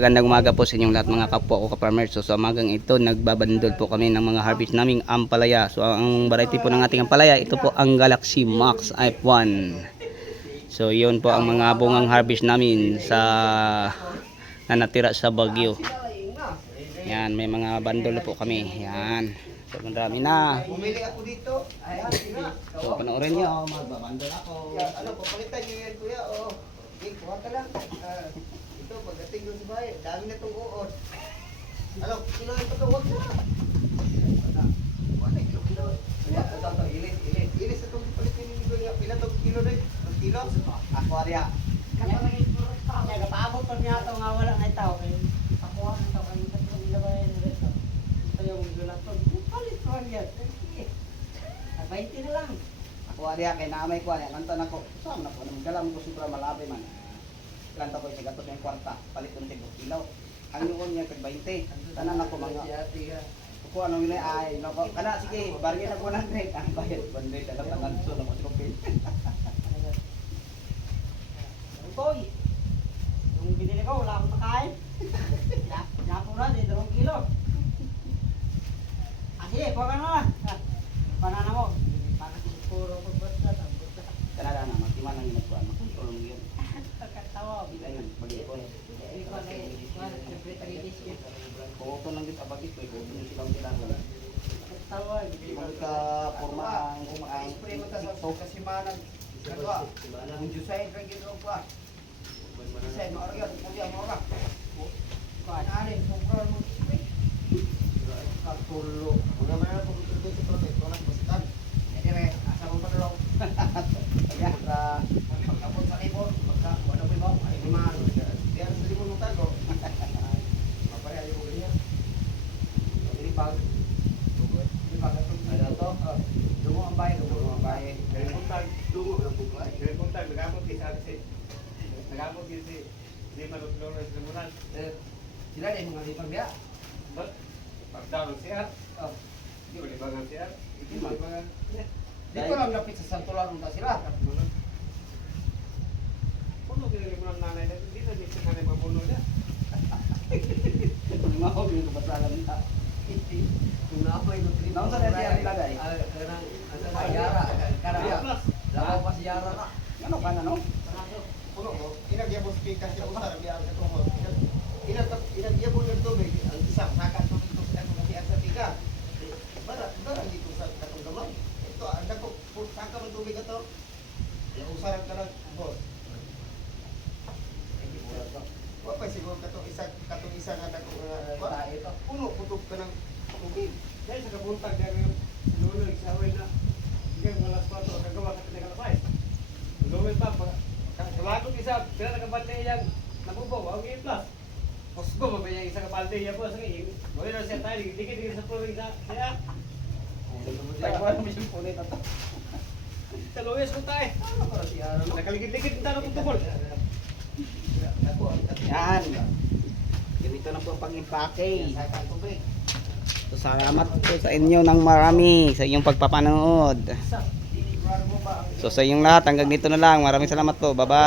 Napakagandang umaga po sa inyong lahat mga kapwa ko ka-farmers. So sa umagang ito, nagbabandol po kami ng mga harvest naming ampalaya. So ang variety po ng ating ampalaya, ito po ang Galaxy Max F1. So yun po ang mga bungang harvest namin sa na natira sa Baguio. Yan, may mga bandol po kami. Yan. So marami na. Bumili ako dito. Ay, sige. So panoorin niyo, magbabandol ako. Ano, papalitan niyo yan, kuya. Oh. Okay, kuha ka lang. Ah, ito, pagdating doon sa bahay, dami na itong uod. Ano, kiloin pa ito, huwag na. Na, kilo, kilo. Kuya, ito, ito, ilis, ilis. Ilis itong palitin ni Kuya. Pila itong kilo rin? Ang kilo? Ako, Arya. Nagapaabot pa niya ito nga wala na itaw. Kaya ako ang itaw kayo sa itong ilabayan na ito. Ito yung. Palit ko. Sige. Ah, 20 na lang. Ako, Arya, kay namay ko, Arya. Kantan ako. Saan na po? Galam ko super malabi man. Kanta ko sa gatos ng kwarta. Palit ko ng kilaw. Ang noon niya, kag 20. Tanan ako mga Kuha nung nila ay nako kana sige bargain ako ng rate ang bayad 100 dalam tangan so nako si Kopil. Utoy. Yung binili ko, wala akong makain. Napo na, di dalawang kilo. Ah, sige, kuha ka na lang. Ah, Banana mo. Bakit puro ko basta. basta. Kana na na timan ang ginagawa mo control mo yun. Pagkatawa. Ayun mag-ipon. Hindi ko na eh. Siyempre, tagigis yun. Ito lang dito abagis ko ito yung silang ginagawa. Pagkatawa. Di mo ka forma ang ang spray mo ta sa kasi manag kadwa. Kung jusay ka gito pa. Jusay mo yun kuya mo ra. Kuan alin control mo spray. Katulo. Mga meron po dito sa protect wala pasitan. Jadi re asa mo padulong. Ya, sa pagkapon sa libon, pagka wala pa mo ay lima. Diyan sa libon mo tago. Mapare ayo ko ganyan. Ini pag ini pag ada to. Dungo ang bahay, dungo ang bahay. Dari puntag, dungo lang po ba? Dari puntag, nagamot kayo sa si Nagamot kayo si Di Lawrence Lamunan. Eh, Sila na yung mga lipang dia. But, pagdaw ng siya, Oh, di ba libangan siya? Hindi ba libangan? Dito lang lapit sa santulan unta sila. Puno kinili mo ng nanay na, hindi na dito nanay mabuno niya. Mahog yung kabasalan nita. Kung naapay ng trip. Naunsa na siya nilagay? Kanang, ano na, Yara. Kanang, Plus, na. Ano ka no? Puno mo, inagyabos pika siya usar biya ang katungod. Inag inagyabos ng ang isang to sa ang sa pika. Para dito sa gamay. Ito ang dako saka man tubig ato. Ya usar ka lang boss. Wa pa siguro katong isa katong isa nga ito. Ka ng tubig. dahil sa kabuntag, dahil yung luloy sa away na, hanggang malas 4, nagawa ka tinagalapay. Luloy pa, kalagot isa, pila nakabante yan, nabubaw, ang i plus. Pusgo ba ba yung isa kabante yan po, sige, muli na siya tayo, dikit-dikit sa puling sa siya. Tagwan mo yung punit ato. Sa luyas ko tayo. Si Aaron? Nakaligid-ligid yung tanong ang Yan. Ganito na po ang ang tubig. So salamat po sa inyo ng marami sa inyong pagpapanood. So sa inyong lahat hanggang dito na lang. Maraming salamat po. Bye-bye.